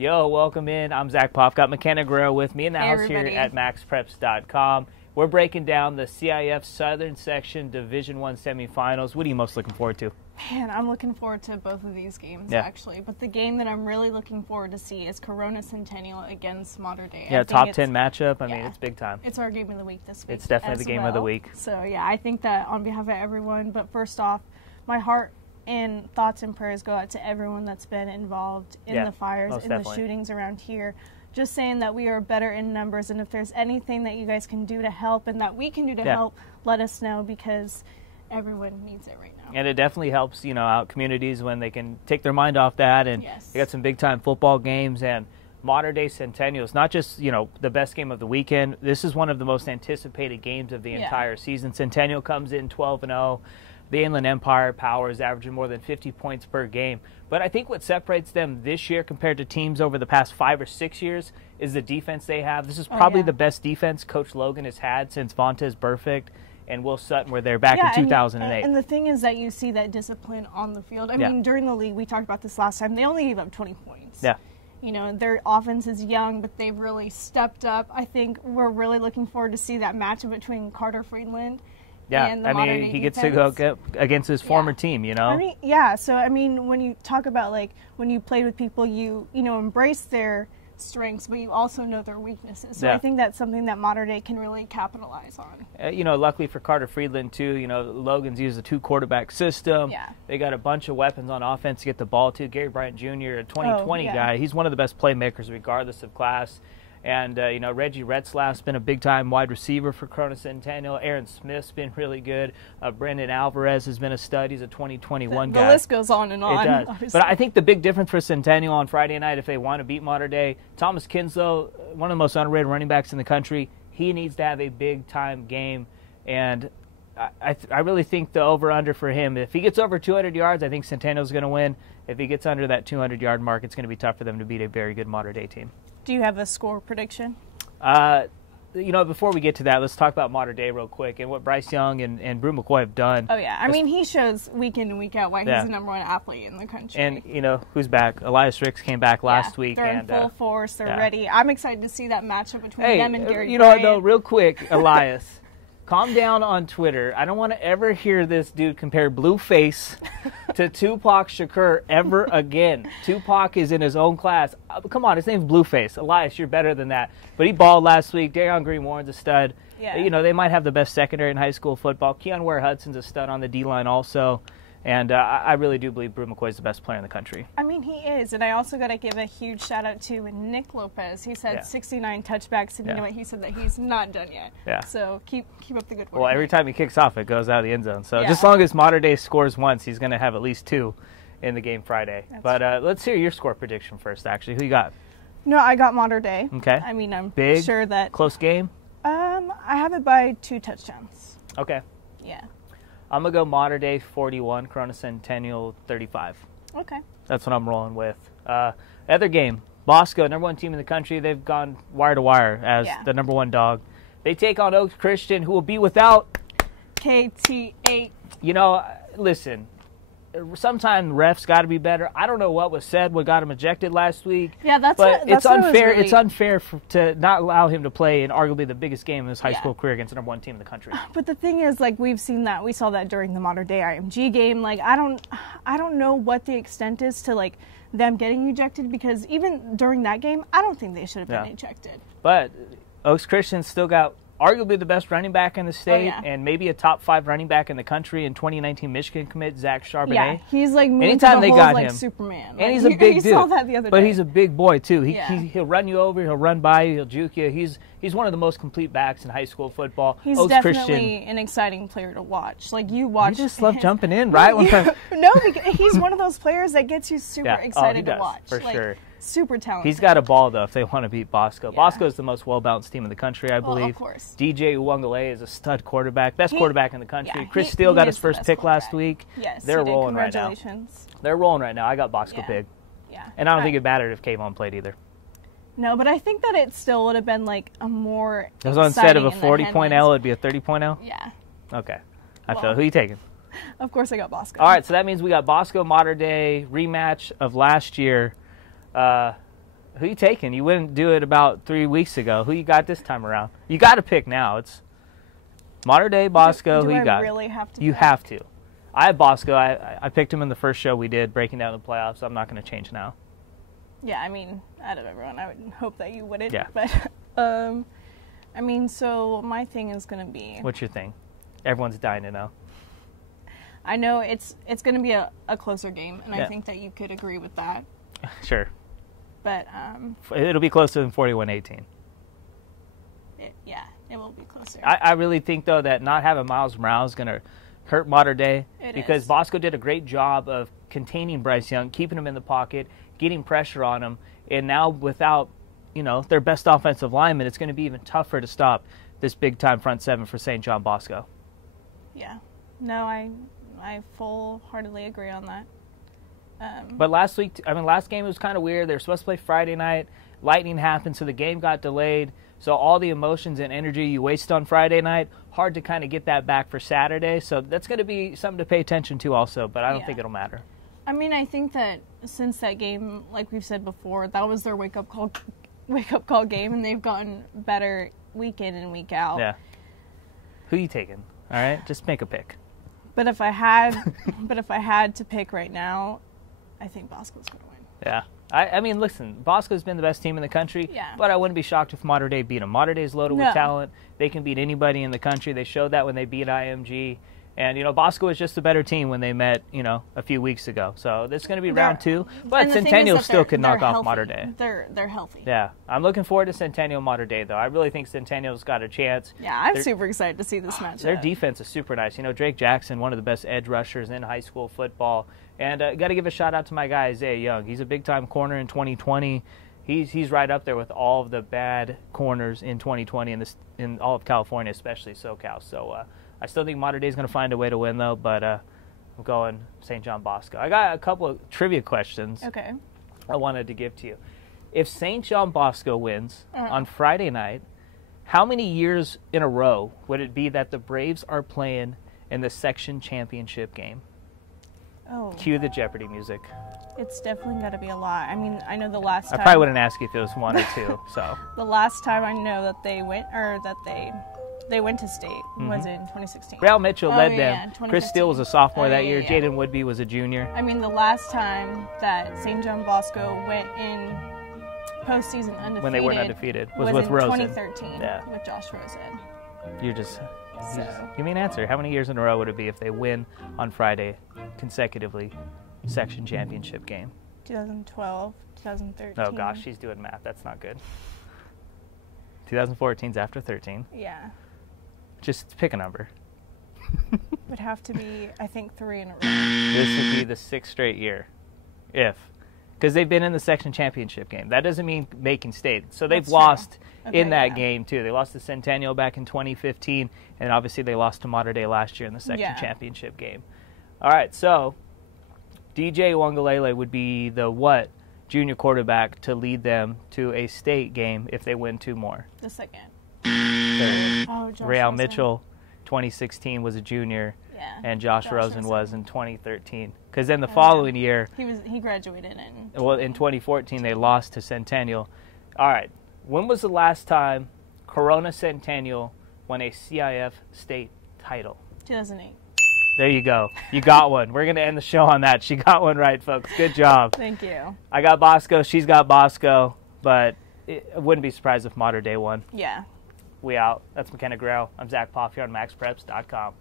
Yo, welcome in. I'm Zack, Poff. Got Myckena Guerrero with me in the house everybody. here at MaxPreps.com. We're breaking down the CIF Southern Section Division-1 semifinals. What are you most looking forward to? Man, I'm looking forward to both of these games, actually. But the game that I'm really looking forward to see is Corona Centennial against Mater Dei. Yeah, top 10 matchup. I mean, it's big time. It's our game of the week this week. It's definitely the game of the week. So, yeah, I think that on behalf of everyone, but first off, my heart and thoughts and prayers go out to everyone that's been involved in the fires, in the shootings around here. Just saying that we are better in numbers, and if there's anything that you guys can do to help and that we can do to help, let us know, because everyone needs it right now. And it definitely helps, you know, out communities when they can take their mind off that. And they got some big-time football games, and Mater Dei Centennial is not just, you know, the best game of the weekend. This is one of the most anticipated games of the entire season. Centennial comes in 12-0. The Inland Empire Power is averaging more than 50 points per game. But I think what separates them this year compared to teams over the past 5 or 6 years is the defense they have. This is probably the best defense Coach Logan has had since Vontaze Burfict and Will Sutton were there back in 2008. And the thing is that you see that discipline on the field. I mean, during the league, we talked about this last time, they only gave up 20 points. Yeah. You know, their offense is young, but they've really stepped up. I think we're really looking forward to see that matchup between Carter Friedland. Yeah, I mean, he gets to go against his former team, you know? I mean, so, I mean, when you talk about, like, when you played with people, you know, embrace their strengths, but you also know their weaknesses. So I think that's something that Mater Dei can really capitalize on. You know, luckily for Carter Friedland, too, you know, Logan's used a 2-quarterback system. Yeah. They got a bunch of weapons on offense to get the ball to. Gary Bryant Jr., a 2020 guy. He's one of the best playmakers regardless of class. And, you know, Reggie Retzlaff's been a big-time wide receiver for Corona Centennial. Aaron Smith's been really good. Brendan Alvarez has been a stud. He's a 2021 guy. The list goes on and on. It does. Obviously. But I think the big difference for Centennial on Friday night, if they want to beat Mater Dei, Thomas Kinslow, one of the most underrated running backs in the country, he needs to have a big-time game. And I really think the over-under for him, if he gets over 200 yards, I think Centennial's going to win. If he gets under that 200-yard mark, it's going to be tough for them to beat a very good Mater Dei team. Do you have a score prediction? You know, before we get to that, let's talk about Mater Dei real quick and what Bryce Young and Brew McCoy have done. Oh, yeah. I mean, he shows week in and week out why he's the #1 athlete in the country. And, you know, who's back? Elias Ricks came back last week. They're in full force. They're ready. I'm excited to see that matchup between them and Gary You know what, Bryant. though, real quick, Elias. Calm down on Twitter. I don't want to ever hear this dude compare Blueface to Tupac Shakur ever again. Tupac is in his own class. Come on, his name's Blueface. Elias, you're better than that. But he balled last week. Darion Green-Warren's a stud. Yeah. You know, they might have the best secondary in high school football. Keon Ware-Hudson's a stud on the D-line also. And I really do believe Brew McCoy's the best player in the country. I mean, he is. And I also got to give a huge shout-out to Nick Lopez. He said 69 touchbacks, and you know what? He said that he's not done yet. Yeah. So keep up the good work. Well, every time he kicks off, it goes out of the end zone. So just as long as Mater Dei scores once, he's going to have at least 2 in the game Friday. But let's hear your score prediction first, actually. Who you got? No, I got Mater Dei. Okay. I mean, I'm Big, sure that... Close game? I have it by 2 touchdowns. Okay. Yeah. I'm going to go Mater Dei 41, Corona Centennial 35. Okay. That's what I'm rolling with. Other game, Bosco, #1 team in the country. They've gone wire to wire as the #1 dog. They take on Oaks Christian, who will be without KT8. You know, listen, sometimes refs got to be better. I don't know what was said, what got him ejected last week. Yeah, that's it's unfair. Really... It's unfair to not allow him to play in arguably the biggest game in his high school career against the #1 team in the country. But the thing is, like, we saw that during the Mater Dei IMG game. Like, I don't know what the extent is to, like, them getting ejected, because even during that game, I don't think they should have been ejected. But Oaks Christian still got arguably the best running back in the state, and maybe a top 5 running back in the country in 2019 Michigan commit, Zack Charbonnet. Yeah, he's like moving anytime the they whole, got like, him. Superman. And he's a big dude. Saw that the other day. But he's a big boy too. He'll run you over, he'll run by you, he'll juke you. He's one of the most complete backs in high school football. He's Oaks definitely Christian, an exciting player to watch. Like, you watch. You just love jumping in, right? No, because he's one of those players that gets you super excited to watch. For sure. Super talented. He's got a ball, though, if they want to beat Bosco. Bosco is the most well-balanced team in the country, I believe. Of course. DJ Uwangale is a stud quarterback, best quarterback in the country. Chris Steele got his first pick last week. Yes, they're rolling right now. They're rolling right now. I got Bosco big. Yeah. And I don't think it mattered if Kayvon played either. No, but I think that it still would have been like a more exciting. So instead of a 40-point L, it'd be a 30-point L? Yeah. Okay. I feel. Who are you taking? Of course I got Bosco. All right, so that means we got Bosco Mater Dei rematch of last year. Who you taking? You wouldn't do it about 3 weeks ago. Who you got this time around? You got to pick now. It's Mater Dei, Bosco. Who you got? Really have to? You have to. I have Bosco. I picked him in the first show we did, breaking down the playoffs. So I'm not going to change now. Yeah, I mean, out of everyone, I would hope that you wouldn't. Yeah. But, I mean, so my thing is going to be... What's your thing? Everyone's dying to know. I know it's going to be a closer game, and I think that you could agree with that. Sure. But... it'll be closer than 41-18. Yeah, it will be closer. I really think, though, that not having Miles Morales is going to hurt Mater Dei. Because Bosco did a great job of containing Bryce Young, keeping him in the pocket, getting pressure on him, and now without, their best offensive lineman, it's going to be even tougher to stop this big-time front seven for St. John Bosco. Yeah. No, I full-heartedly agree on that. But last game was kind of weird. They were supposed to play Friday night. Lightning happened, so the game got delayed. So all the emotions and energy you wasted on Friday night, hard to kind of get that back for Saturday. So that's going to be something to pay attention to also, but I don't think it'll matter. I mean, I think that since that game, like we've said before, that was their wake-up call game, and they've gotten better week in and week out. Yeah. Who you taking? All right, just make a pick. But if I had to pick right now, I think Bosco's going to win. Yeah. I mean, listen, Bosco's been the best team in the country, but I wouldn't be shocked if Mater Dei beat them. Mater Dei is loaded with talent. They can beat anybody in the country. They showed that when they beat IMG. And, Bosco was just a better team when they met, a few weeks ago. So this is going to be round 2. But Centennial still could knock off Mater Dei. They're healthy. Yeah. I'm looking forward to Centennial Mater Dei, though. I really think Centennial's got a chance. Yeah, I'm super excited to see this matchup. Their defense is super nice. Drake Jackson, one of the best edge rushers in high school football. And got to give a shout-out to my guy, Isaiah Young. He's a big-time corner in 2020. He's right up there with all of the bad corners in 2020 in all of California, especially SoCal. So I still think Mater Dei is going to find a way to win, though, but I'm going St. John Bosco. I got a couple of trivia questions I wanted to give to you. If St. John Bosco wins on Friday night, how many years in a row would it be that the Braves are playing in the section championship game? Oh. Cue the Jeopardy music. It's definitely got to be a lot. I mean, I know the last time... I probably wouldn't ask you if it was 1 or 2, so... The last time I know that they went, or that they went to state was in 2016. Real Mitchell led them. Chris Steele was a sophomore that year. Jaden Woodby was a junior. I mean, the last time that St. John Bosco went in postseason undefeated... When they weren't undefeated. Was with in Rosen. 2013 with Josh Rosen. You just give me an answer. How many years in a row would it be if they win on Friday consecutively section championship game? 2012, 2013. Oh, gosh, she's doing math. That's not good. 2014's after 13. Yeah. Just pick a number. Would have to be, I think, 3 in a row. This would be the 6th straight year. Because they've been in the section championship game. That doesn't mean making state. So they've lost in that game, too. They lost to Centennial back in 2015, and obviously they lost to Mater Dei last year in the section championship game. All right, so DJ Wangalele would be the what junior quarterback to lead them to a state game if they win 2 more? The second. Third. Real Mitchell, 2016, was a junior, and Josh Rosen was in 2013. Because then the following year... He graduated in... Well, in 2014, they lost to Centennial. All right. When was the last time Corona Centennial won a CIF state title? 2008. There you go. You got one. We're going to end the show on that. She got one right, folks. Good job. Thank you. I got Bosco. She's got Bosco. But I wouldn't be surprised if Mater Dei won. Yeah. We out. That's Myckena Guerrero. I'm Zack Poff here on MaxPreps.com.